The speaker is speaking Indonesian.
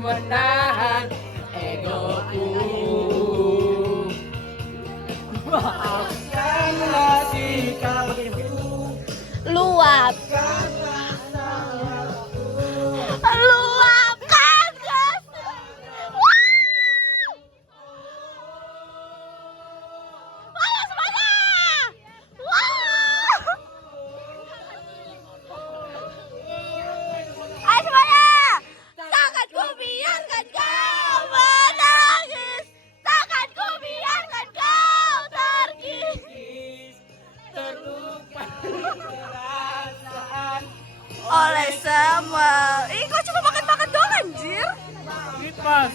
menahan egoku. Maafkanlah sikapku, Luapkan kasih. Ayo semuanya. Ayo semuanya. Takkan ku biarkan kau menangis. Takkan ku biarkan kau terkikis. terlupa perasaan. Oleh semua. Ih, kok cuma makan-makan doang anjir? Lipas.